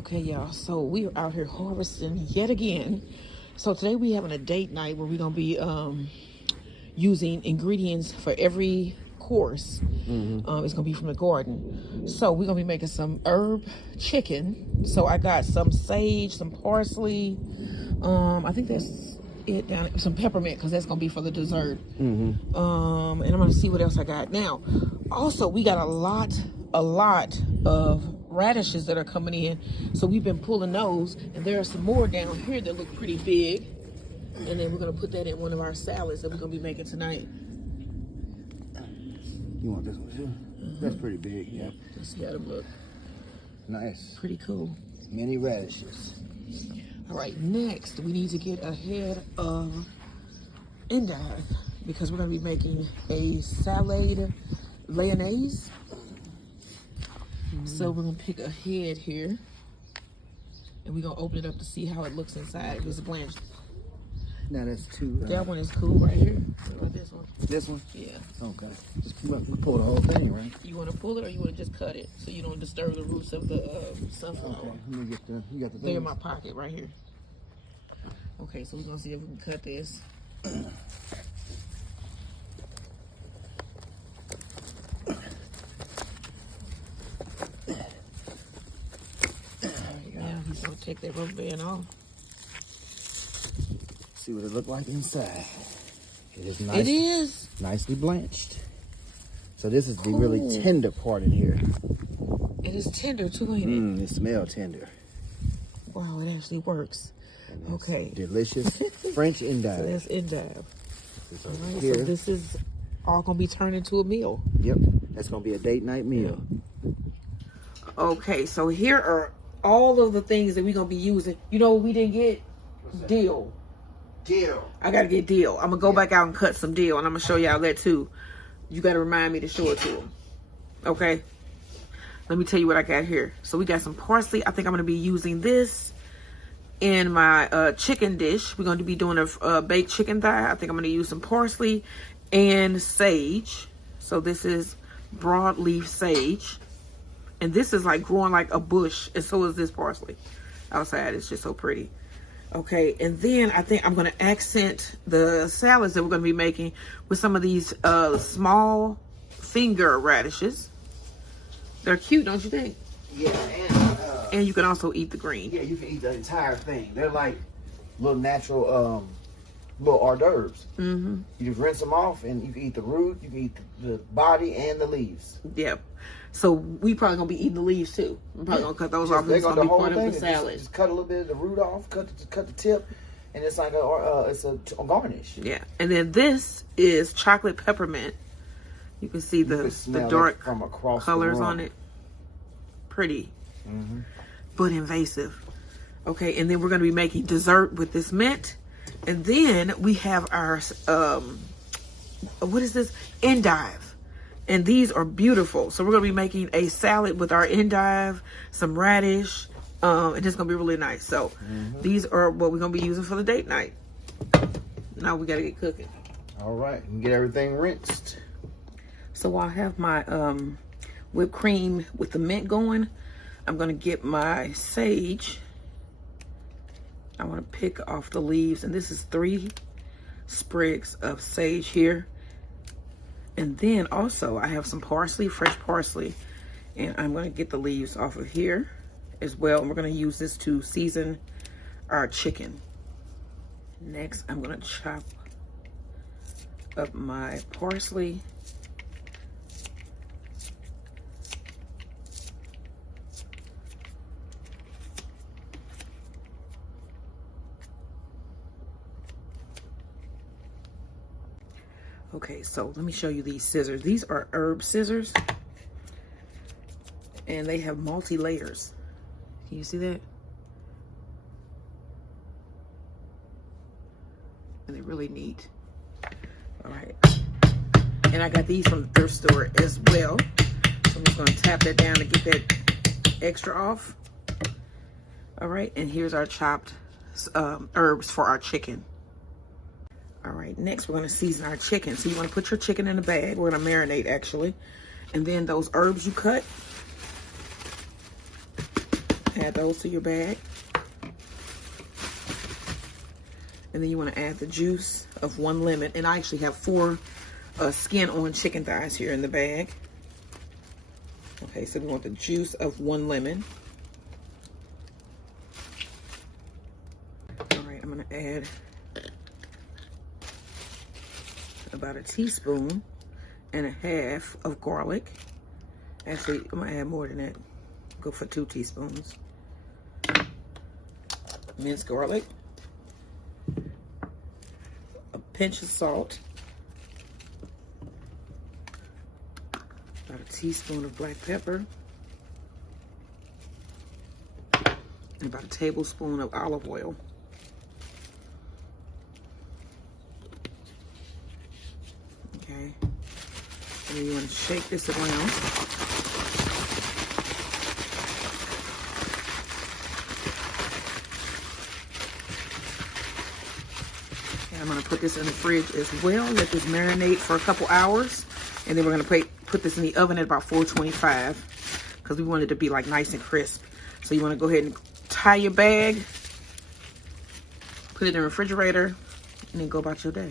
Okay, y'all, so we are out here harvesting yet again. So today we having a date night where we're gonna be using ingredients for every course. It's gonna be from the garden. So we're gonna be making some herb chicken. So I got some sage, some parsley, I think that's it down, some peppermint, because that's gonna be for the dessert. And I'm gonna see what else I got. Now also we got a lot of radishes that are coming in, so we've been pulling those, and there are some more down here that look pretty big, and then we're going to put that in one of our salads that we're going to be making tonight. You want this one too? That's pretty big. Yeah, let's see how it look. Nice, pretty cool. Many radishes. All right, next we need to get a head of endive, because we're going to be making a salad mayonnaise. So we're gonna pick a head here, and we're gonna open it up to see how it looks inside. If it's blanched. Now that's two. That one is cool right here. What about this one? This one? Yeah. Okay. Just pull the whole thing, right? You want to pull it, or you want to just cut it so you don't disturb the roots of the sunflower? Okay. Let me get the. You got the. They're in my pocket right here. Okay, so we're gonna see if we can cut this. He's gonna take that rubber band off. See what it look like inside. It is nice. It is nicely blanched. So this is the really tender part in here. It is tender too, ain't it? It smells tender. Wow, it actually works. Okay. Delicious French endive. So that's endive. All right, so this is all gonna be turned into a meal. Yep, that's gonna be a date night meal. Okay, so here are all of the things that we're gonna be using. You know what we didn't get? Dill. I gotta get dill. I'm gonna go back out and cut some dill, and I'm gonna show y'all that too. You gotta remind me to show it to them. Okay, let me tell you what I got here. So we got some parsley. I think I'm gonna be using this in my chicken dish. We're gonna be doing a baked chicken thigh. I think I'm gonna use some parsley and sage. So this is broadleaf sage. And this is like growing like a bush, and so is this parsley outside. It's just so pretty. Okay, and then I think I'm gonna accent the salads that we're gonna be making with some of these small finger radishes. They're cute, don't you think? Yeah, and you can also eat the green. Yeah, you can eat the entire thing. They're like little natural little hors d'oeuvres. You just rinse them off, and you can eat the root, you can eat the body and the leaves. Yep. So we probably gonna be eating the leaves too. I'm probably gonna cut those off. It's gonna be part of the salad. Just cut a little bit of the root off, cut the tip, and it's like it's a garnish. Yeah, and then this is chocolate peppermint. You can see the dark from across colors on it. Pretty, but invasive. Okay, and then we're gonna be making dessert with this mint, and then we have our what is this? Endive. And these are beautiful. So we're going to be making a salad with our endive, some radish, and it's going to be really nice. So these are what we're going to be using for the date night. Now we got to get cooking. All right, and get everything rinsed. So I have my whipped cream with the mint going. I'm going to get my sage. I want to pick off the leaves, and this is 3 sprigs of sage here. And then also I have some parsley, fresh parsley, and I'm going to get the leaves off of here as well. And we're going to use this to season our chicken. Next, I'm going to chop up my parsley. Okay, so let me show you these scissors. These are herb scissors, and they have multi-layers. Can you see that? And they're really neat. All right. And I got these from the thrift store as well. So I'm just gonna tap that down to get that extra off. All right, and here's our chopped herbs for our chicken. All right, next we're gonna season our chicken. So you wanna put your chicken in a bag. We're gonna marinate actually. And then those herbs you cut, Add those to your bag. And then you want to add the juice of 1 lemon. And I actually have 4 skin-on chicken thighs here in the bag. Okay, so we want the juice of 1 lemon. All right, I'm going to add about a teaspoon and a half of garlic. Actually, I'm going to add more than that. Go for 2 teaspoons. Minced garlic. A pinch of salt. About a teaspoon of black pepper. And about a tablespoon of olive oil. Okay. And then you want to shake this around. I'm going to put this in the fridge as well. Let this marinate for a couple hours. And then we're going to put this in the oven at about 425 because we want it to be like nice and crisp. So you want to go ahead and tie your bag, put it in the refrigerator, and then go about your day.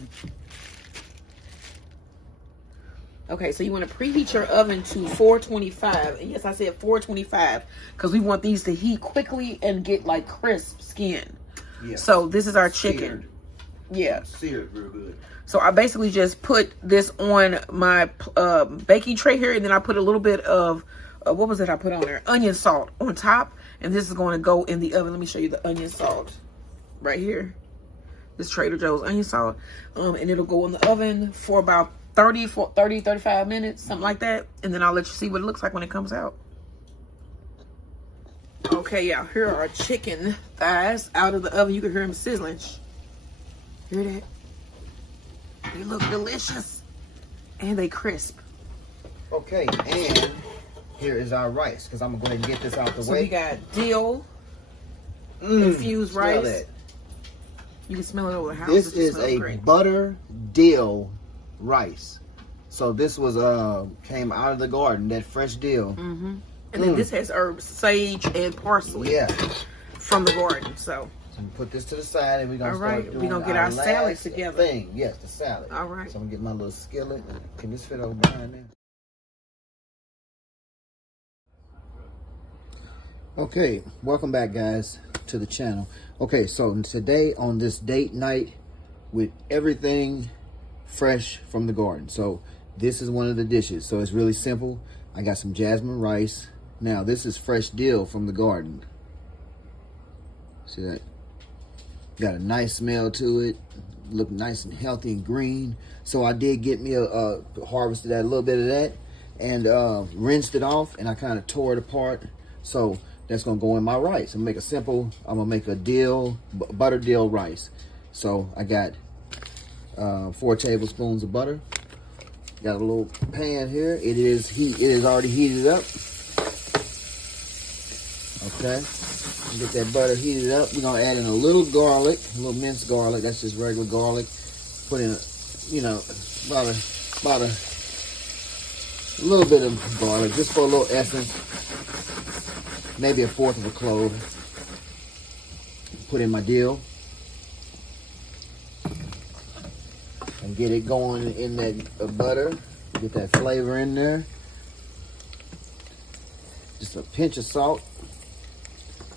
Okay, so you want to preheat your oven to 425. And yes, I said 425 because we want these to heat quickly and get like crisp skin. Yeah. So this is our chicken. Seared. Yeah. Seared real good. So I basically just put this on my baking tray here, and then I put a little bit of, what was it I put on there? Onion salt on top, and this is going to go in the oven. Let me show you the onion salt right here. This Trader Joe's onion salt. And it'll go in the oven for about 35 minutes, something like that. And then I'll let you see what it looks like when it comes out. Okay, y'all, here are our chicken thighs out of the oven. You can hear them sizzling. Hear that? They look delicious. And they crisp. Okay, and here is our rice, because I'm going to go ahead and get this out the way. So we got dill, infused rice. That. You can smell it over the house. This is a butter dill rice. So this was came out of the garden, that fresh dill. Mm-hmm. And then this has herbs, sage and parsley. Yeah. From the garden, so. So we put this to the side, and we're gonna start doing we're gonna get our salad together. Yes, the salad. All right. So I'm gonna get my little skillet. Can this fit over behind there? Okay, welcome back, guys, to the channel. Okay, so today on this date night with everything fresh from the garden. So this is one of the dishes. So it's really simple. I got some jasmine rice. Now this is fresh dill from the garden. See that? Got a nice smell to it. Look nice and healthy and green. So I did get me harvested a little bit of that and rinsed it off, and I kind of tore it apart. So that's gonna go in my rice. I'm gonna make a simple. I'm gonna make a butter dill rice. So I got 4 tablespoons of butter. Got a little pan here. It is already heated up. Okay. Get that butter heated up. We're gonna add in a little garlic, a little minced garlic. That's just regular garlic. Put in, about a little bit of garlic, just for a little essence. Maybe 1/4 of a clove. Put in my dill. And get it going in that butter. Get that flavor in there. Just a pinch of salt.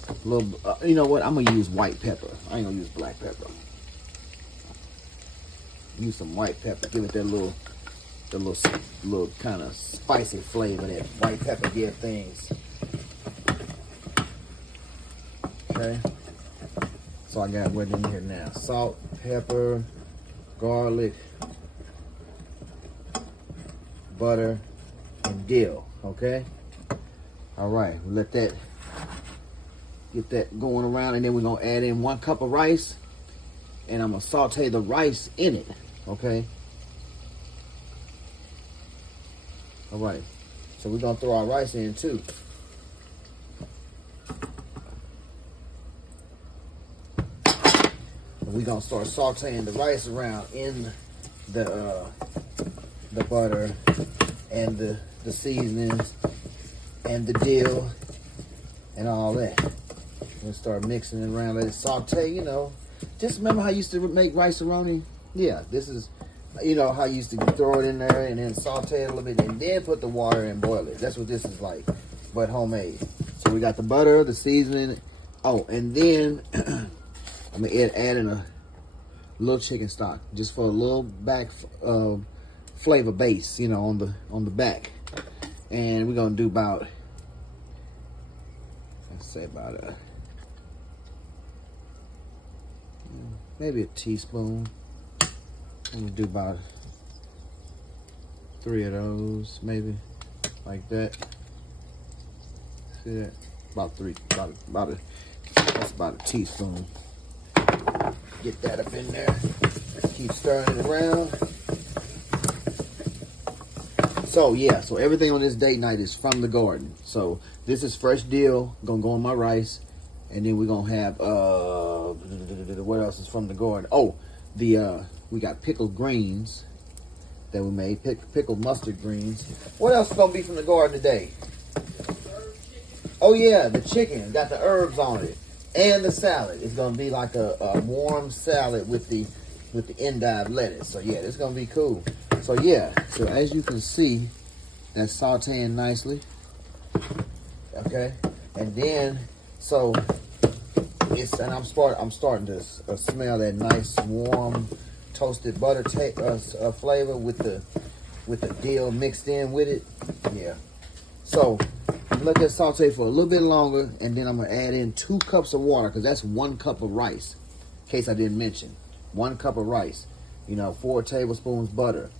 A little, you know what? I'm gonna use white pepper. I ain't gonna use black pepper. Use some white pepper. Give it that little kind of spicy flavor that white pepper give things. Okay. So I got what in here now: salt, pepper, garlic, butter, and dill. Okay. All right. We'll let that. Get that going around, and then we're gonna add in 1 cup of rice, and I'm gonna saute the rice in it. Okay. All right. So we're gonna throw our rice in too. We're gonna start sauteing the rice around in the butter and the seasonings and the dill and all that. We'll start mixing it around, let it saute, you know. Just remember how I used to make rice-a-roni? Yeah, this is, you know, how I used to throw it in there and then saute it a little bit and then put the water and boil it. That's what this is like, but homemade. So we got the butter, the seasoning. Oh, and then I'm gonna add in a little chicken stock just for a little back flavor base, you know, on the back. And we're gonna do about, let's say about maybe a teaspoon. I'm gonna do about 3 of those, maybe like that. See that? About 3, that's about a teaspoon. Get that up in there. Keep stirring it around. So yeah, so everything on this date night is from the garden. So this is fresh dill, gonna go on my rice, and then we're gonna have what else is from the garden? Oh, we got pickled greens that we made, pickled mustard greens. What else is gonna be from the garden today? Oh yeah, the chicken got the herbs on it, and the salad. It's gonna be like a warm salad with the endive lettuce. So yeah, it's gonna be cool. So yeah, so as you can see, that's sauteing nicely. Okay, and then so it's, and I'm starting to smell that nice warm toasted butter flavor with the dill mixed in with it. Yeah. So let that saute for a little bit longer, and then I'm gonna add in 2 cups of water, because that's 1 cup of rice. In case I didn't mention, 1 cup of rice. You know, 4 tablespoons butter.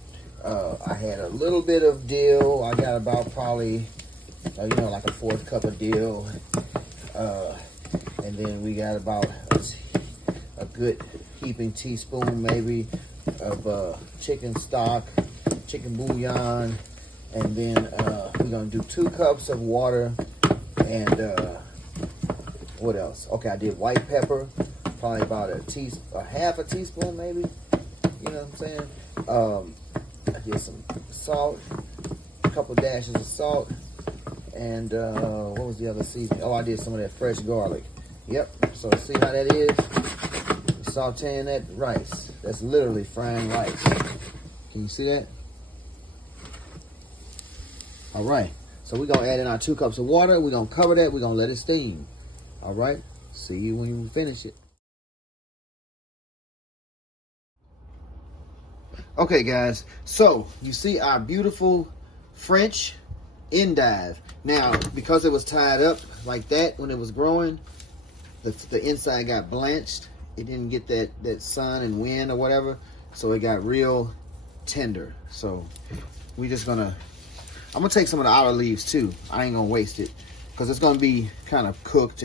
I had a little bit of dill. I got about probably, you know, like a 1/4 cup of dill. And then we got about a good heaping teaspoon maybe of chicken stock, chicken bouillon. And then we're gonna do 2 cups of water, and what else? Okay, I did white pepper, probably about a half a teaspoon maybe. You know what I'm saying? I did some salt, a couple dashes of salt, and what was the other seasoning? Oh, I did some of that fresh garlic. Yep. So see how that is? Sauteing that rice. That's literally frying rice. Can you see that? All right, so we're gonna add in our 2 cups of water. We're gonna cover that. We're gonna let it steam. All right, see you when you finish it. Okay, guys, so you see our beautiful French endive. Now, because it was tied up like that when it was growing, the inside got blanched. It didn't get that sun and wind or whatever, so it got real tender. So we just gonna, I'm gonna take some of the outer leaves too. I ain't gonna waste it because it's gonna be kind of cooked,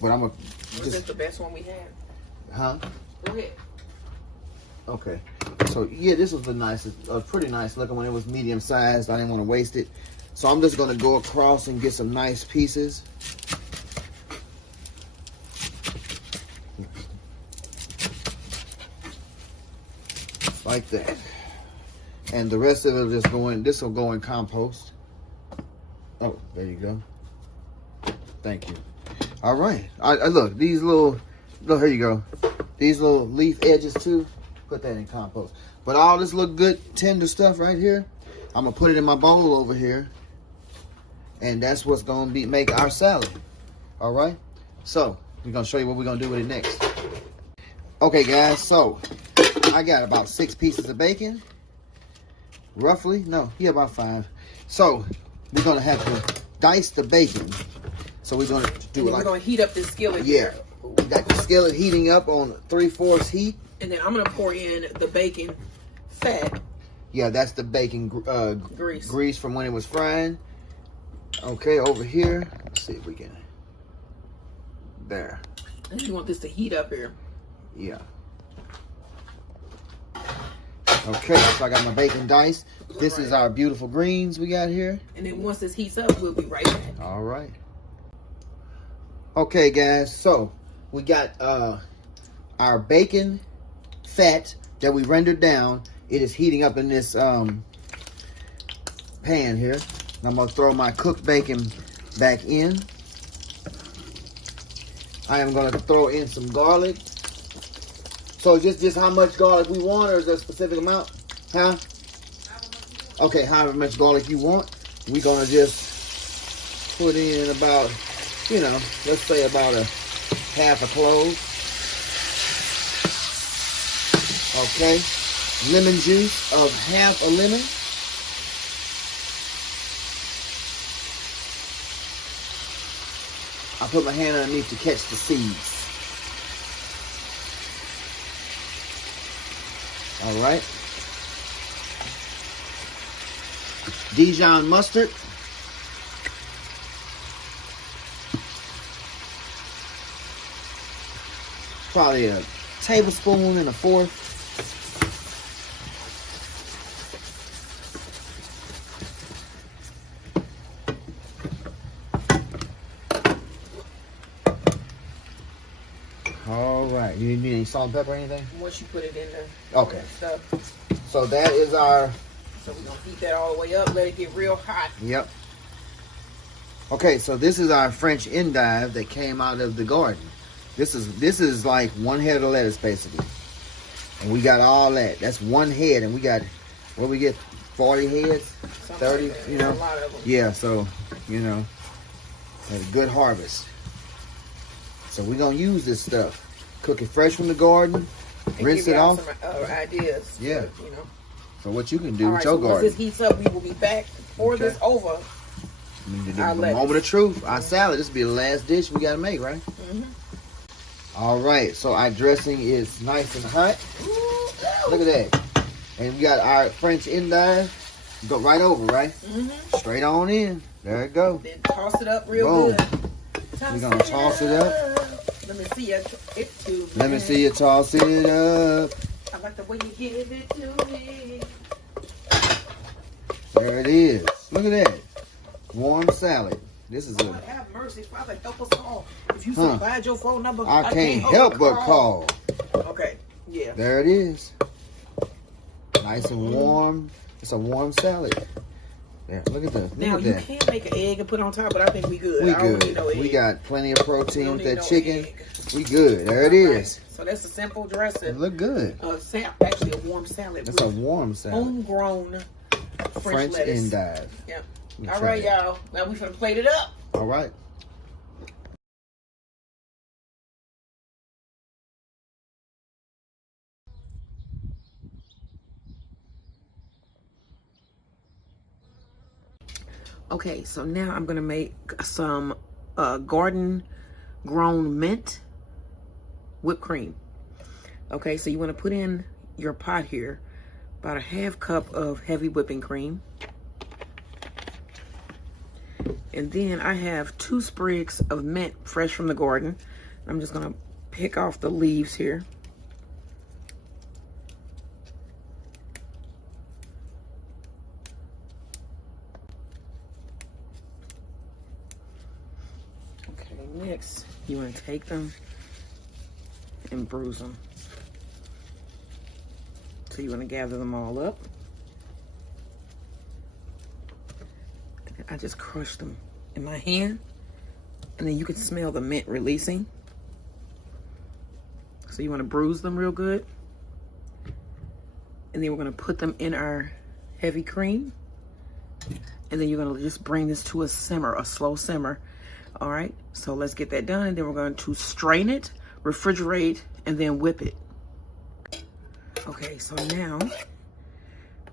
but I'm gonna just. Is this the best one we had? Huh? Go ahead. Okay. So yeah, this was the nicest, pretty nice looking one. It was medium sized. I didn't want to waste it, so I'm just gonna go across and get some nice pieces. Like that. And the rest of it will just go in, this will go in compost. Oh, there you go. Thank you. All right. I look, these little, here you go. These little leaf edges too, put that in compost. But all this little good tender stuff right here, I'm gonna put it in my bowl over here. And that's what's gonna make our salad. All right. So we're gonna show you what we're gonna do with it next. Okay guys, so I got about 6 pieces of bacon. Roughly, no, yeah, about 5. So we're gonna have to dice the bacon. So we're gonna do it like, we're gonna heat up this skillet. Yeah, here. We got the skillet heating up on 3/4 heat. And then I'm gonna pour in the bacon fat. Yeah, that's the bacon grease from when it was frying. Okay, over here. Let's see if we can. There. And you want this to heat up here. Yeah. Okay, so I got my bacon diced. This is our beautiful greens we got here. And then once this heats up, we'll be right back. All right. Okay, guys, so we got our bacon fat that we rendered down. It is heating up in this pan here. And I'm gonna throw my cooked bacon back in. I am going to throw in some garlic. So just how much garlic we want, or is there a specific amount? Huh? Okay, however much garlic you want. We're going to just put in about, you know, let's say about a half a clove. Okay. Lemon juice of half a lemon. I put my hand underneath to catch the seeds. All right. Dijon mustard. Probably a tablespoon and a fourth. All right. You need any salt and pepper or anything? Once you put it in there. Okay. So that is our... So we're going to heat that all the way up. Let it get real hot. Yep. Okay, so this is our French endive that came out of the garden. This is like one head of lettuce, basically. And we got all that. That's one head. And we got, what we get, 40 heads? 30, like you know? A lot of them. Yeah, so, you know, a good harvest. So we're going to use this stuff. Cook it fresh from the garden. And rinse it off. Some ideas. Yeah. You know. So what you can do with your your garden. Once this heats up, we will be back. Pour this over. The moment of truth. Our salad. This will be the last dish we got to make, right? Mm-hmm. All right. So our dressing is nice and hot. Ooh, look at that. And we got our French endive. Go right over, right? Mm-hmm. Straight on in. There it go. Then toss it up real good. We're going to toss it up. Let me see you. Let me see you toss it up. I like the way you give it to me. There it is. Look at that. Warm salad. This is Lord, have mercy, Father, help us all. If you supplied your phone number, I can't help but call. Okay, yeah. There it is. Nice and warm. It's a warm salad. Yeah, look at that. Now, you can make an egg and put it on top, but I think we good. We I don't good. need no egg. We got plenty of protein with that no chicken. Egg. We good. There it is. Right. So that's a simple dressing. It look good. Actually, a warm salad. It's a warm salad. Homegrown French lettuce. Endive. Yep. All right, y'all. Now we finna plate it up. All right. Okay, so now I'm gonna make some garden grown mint whipped cream. Okay, so you want to put in your pot here about a half cup of heavy whipping cream. And then I have 2 sprigs of mint fresh from the garden. I'm just gonna pick off the leaves here. Next, you want to take them and bruise them. So you want to gather them all up. And I just crush them in my hand. And then you can smell the mint releasing. So you want to bruise them real good. And then we're going to put them in our heavy cream. And then you're going to just bring this to a simmer, a slow simmer. All right, so let's get that done. Then we're going to strain it, refrigerate, and then whip it. Okay, so now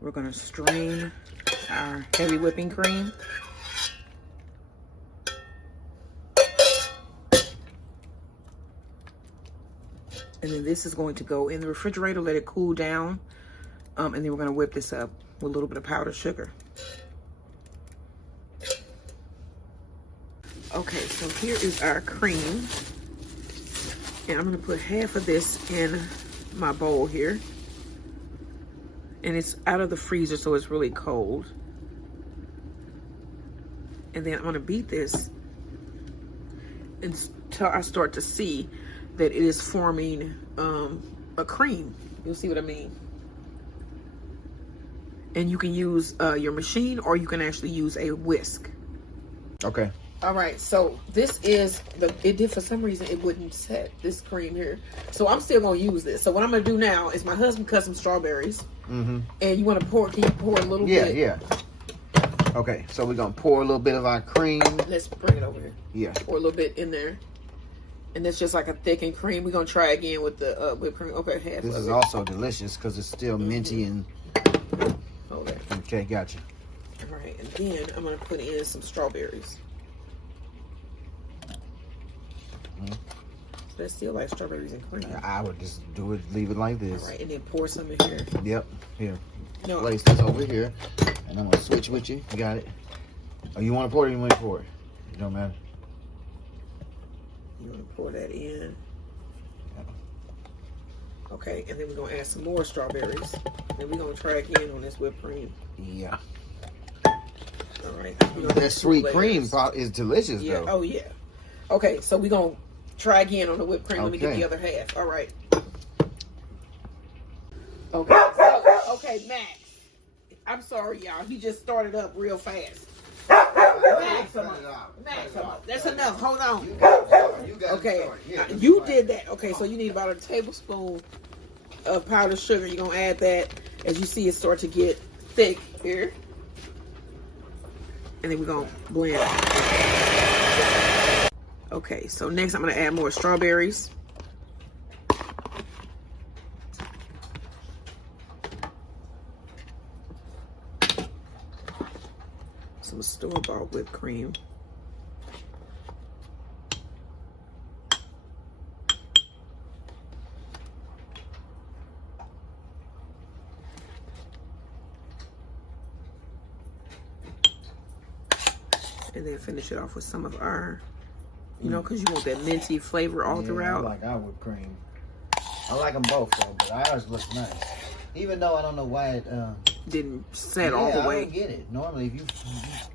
we're going to strain our heavy whipping cream. And then this is going to go in the refrigerator, let it cool down. And then we're going to whip this up with a little bit of powdered sugar. Okay, so here is our cream. And I'm gonna put half of this in my bowl here. And it's out of the freezer, so it's really cold. And then I'm gonna beat this until I start to see that it is forming a cream. You'll see what I mean. And you can use your machine, or you can actually use a whisk. Okay. All right, so this is it did for some reason it wouldn't set this cream here. So I'm still gonna use this. So what I'm gonna do now is my husband cut some strawberries. And you wanna pour, can you pour a little bit? Yeah. Okay, so we're gonna pour a little bit of our cream. Let's bring it over here. Yeah. Pour a little bit in there. And it's just like a thickened cream. We're gonna try again with the whipped cream. Okay, half This of is it. also delicious because it's still minty and Hold it. okay, gotcha. All right, and then I'm gonna put in some strawberries. So that's still like strawberries and cream. I would just do it, leave it like this. All right, and then pour some in here. Yep, here. No. Place this over here, and I'm gonna switch with you. You got it. Oh, you want to pour it or you want to pour it? It don't matter. You want to pour that in. Okay, and then we're gonna add some more strawberries. And we're gonna try again on this whipped cream. Yeah. All right. That sweet cream is delicious, yeah. though. Oh yeah. Okay, so we're gonna try again on the whipped cream. Let me get the other half. All right. Okay. So, okay, Max. I'm sorry, y'all. He just started up real fast. Maximum. That's enough. Hold on. Okay. You did that. Okay, so you need about a tablespoon of powdered sugar. You're going to add that as you see it start to get thick here. And then we're going to blend it. Okay, so next I'm going to add more strawberries. Some store-bought whipped cream. And then finish it off with some of our, you know, because you want that minty flavor all throughout. I like our whipped cream. I like them both, though, but ours looks nice. Even though I don't know why it didn't set all the way. I don't get it. Normally, if you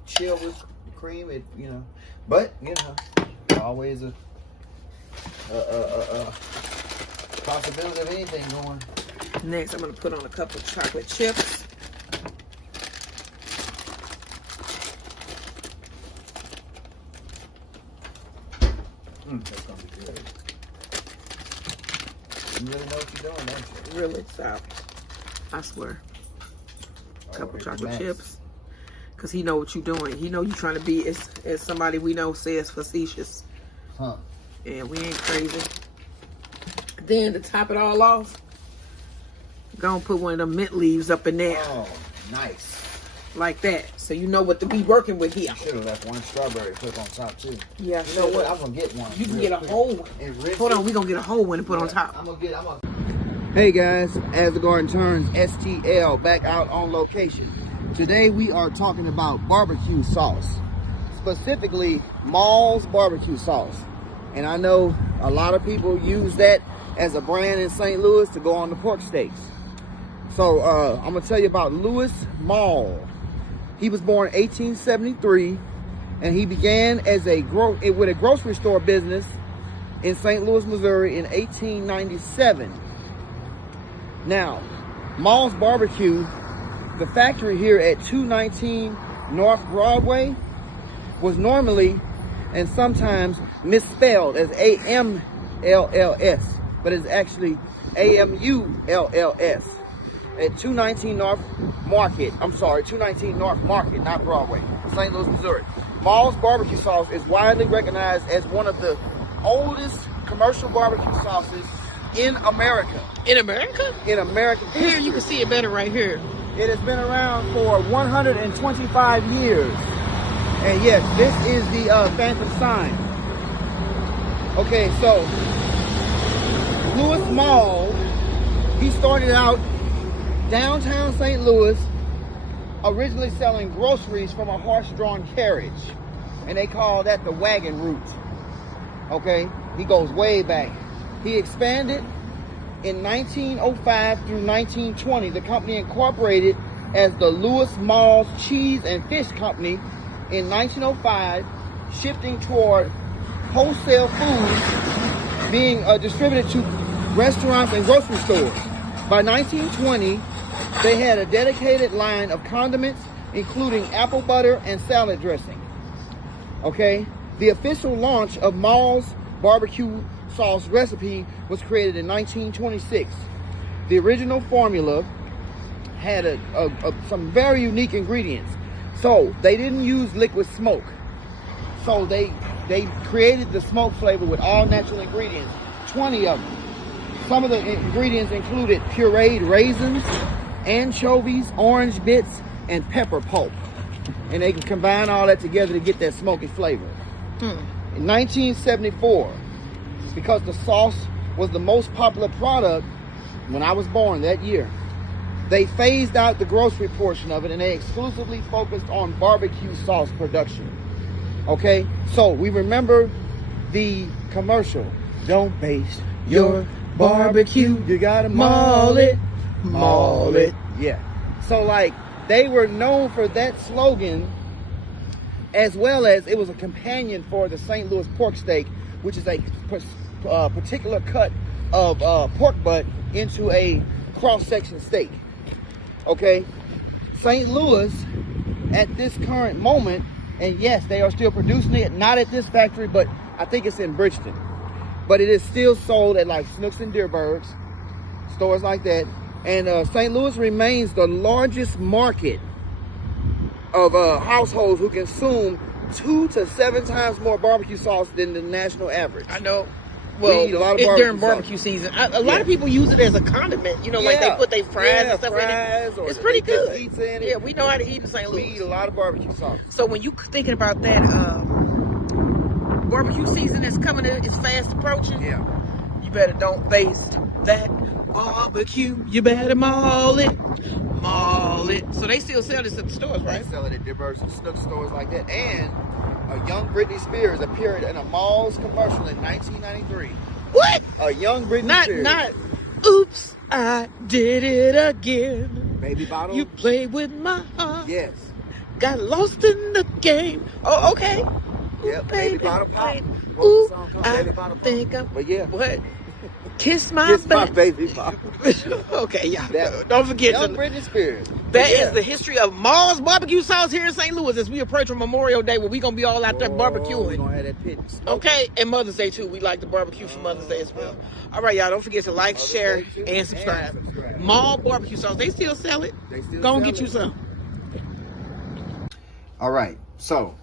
chill with cream, it, you know. But, you know, always a possibility of anything going. Next, I'm going to put on a couple of chocolate chips. That's going to be good. You really know what you're doing, don't you? Really soft. I swear. A couple chocolate chips. Because he know what you're doing. He know you trying to be, as somebody we know says, facetious. Huh. And we ain't crazy. Then to top it all off, gonna put one of them mint leaves up in there. Oh, nice. Like that. So you know what to be working with here. Should have left one strawberry put on top too. Yeah. You know what? I'm gonna get one. You can get a whole one. Hold on, we gonna get a whole one and put on top. Hey guys, As the Garden Turns, STL, back out on location. Today we are talking about barbecue sauce, specifically Mall's barbecue sauce. And I know a lot of people use that as a brand in St. Louis to go on the pork steaks. So I'm gonna tell you about Louis Mall. He was born in 1873, and he began as with a grocery store business in St. Louis, Missouri in 1897. Now, Mall's Barbecue, the factory here at 219 North Broadway, was normally and sometimes misspelled as A-M-L-L-S, but it's actually A-M-U-L-L-S at 219 North Market. I'm sorry, 219 North Market, not Broadway, St. Louis, Missouri. Mall's barbecue sauce is widely recognized as one of the oldest commercial barbecue sauces in America. In America? In American history. Here you can see it better right here. It has been around for 125 years. And yes, this is the phantom sign. Okay, so Louis Mall, he started out downtown St. Louis, originally selling groceries from a horse-drawn carriage. And they call that the wagon route. Okay, he goes way back. He expanded in 1905 through 1920. The company incorporated as the Louis Mall Cheese and Fish Company in 1905, shifting toward wholesale food being distributed to restaurants and grocery stores. By 1920, they had a dedicated line of condiments, including apple butter and salad dressing. Okay, the official launch of Maul's barbecue sauce recipe was created in 1926. The original formula had some very unique ingredients. So they didn't use liquid smoke. So they created the smoke flavor with all natural ingredients, 20 of them. Some of the ingredients included pureed raisins, anchovies, orange bits, and pepper pulp. And they can combine all that together to get that smoky flavor. In 1974, because the sauce was the most popular product when I was born that year, they phased out the grocery portion of it and they exclusively focused on barbecue sauce production. Okay, so we remember the commercial. Don't base your barbecue, you gotta maul it, maul it. Yeah. So like they were known for that slogan, as well as it was a companion for the St. Louis pork steak, which is a particular cut of pork butt into a cross-section steak. Okay, St. Louis at this current moment, and yes, they are still producing it, not at this factory, but I think it's in Bridgeton. But it is still sold at like Snooks and Deerbergs, stores like that. And St. Louis remains the largest market of households who consume 2 to 7 times more barbecue sauce than the national average. I know. Well, we eat a lot of it's during barbecue season. A lot of people use it as a condiment. You know, like they put their fries and stuff in it. It's pretty good. Pizza in it. Yeah, we know how to eat in St. Louis. We eat a lot of barbecue sauce. So when you thinking about that, barbecue season is coming, it's fast approaching. Yeah. You better don't waste that barbecue. You better maul it, maul it. So they still sell this at the stores, right? They sell it at Deerbergs and Snooks stores like that. And a young Britney Spears appeared in a Maul's commercial in 1993. What? A young Britney Spears. Not. Oops, I did it again. Baby bottle. You played with my heart. Yes. Got lost in the game. Oh, okay. Yep. Baby bottle pop. Ooh, Baby bottle pop. Think I'm. But yeah. What? Kiss my baby pop. Okay, yeah. Don't forget. Young Britney Spears. That is the history of Maul's barbecue sauce here in St. Louis as we approach from Memorial Day, where we're going to be all out there barbecuing. We're going to have that pit. Okay, and Mother's Day too. We like to barbecue for Mother's Day as well. All right, y'all. Don't forget to like, share, and subscribe. Maul barbecue sauce. They still sell it. Go and get you some. All right. So,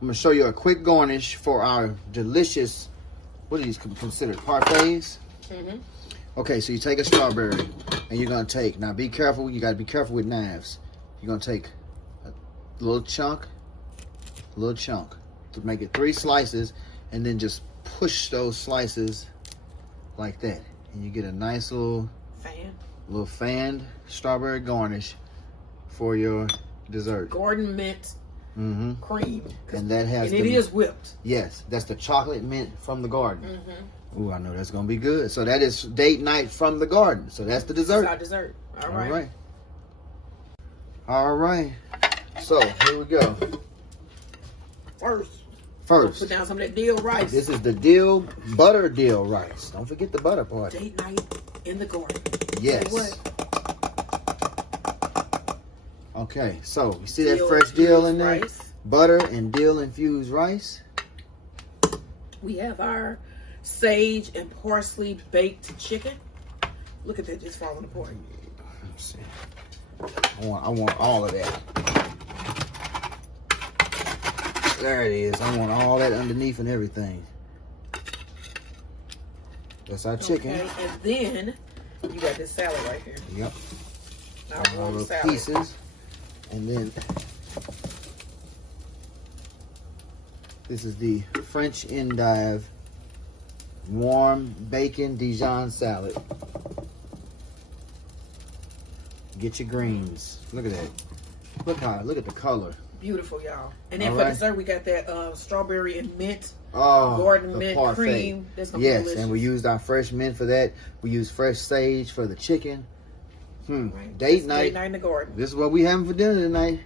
I'm going to show you a quick garnish for our delicious, what are these considered? Parfaits? Mm-hmm. Okay, so you take a strawberry and you're going to take, now be careful, you got to be careful with knives. You're going to take a little chunk to make it 3 slices and then just push those slices like that. And you get a nice little fanned strawberry garnish for your dessert. Gordon mint cream. And that has it is whipped. Yes, that's the chocolate mint from the garden. Ooh, I know that's gonna be good. So that is date night from the garden. So that's the dessert. That's our dessert. All right. All right. So here we go. First. Put down some of that dill rice. This is the butter dill rice. Don't forget the butter part. Date night in the garden. Yes. Say what? Okay, so you see that fresh dill in there? Rice. Butter and dill infused rice. We have our sage and parsley baked chicken. Look at that, just falling apart. Let's see. I want all of that. There it is. I want all that underneath and everything. That's our chicken. Okay, and then you got this salad right here. Yep. All the pieces. And then this is the French Endive warm bacon Dijon salad. Get your greens. Look at that. Look at the color. Beautiful, y'all. And then for dessert, we got that strawberry and mint, Gordon mint parfait. Cream. That's gonna be delicious. And we used our fresh mint for that. We used fresh sage for the chicken. Right. Date night. Date night in the garden. This is what we having for dinner tonight.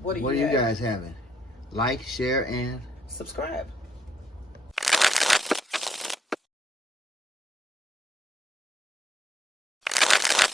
What are you guys having? Like, share, and subscribe.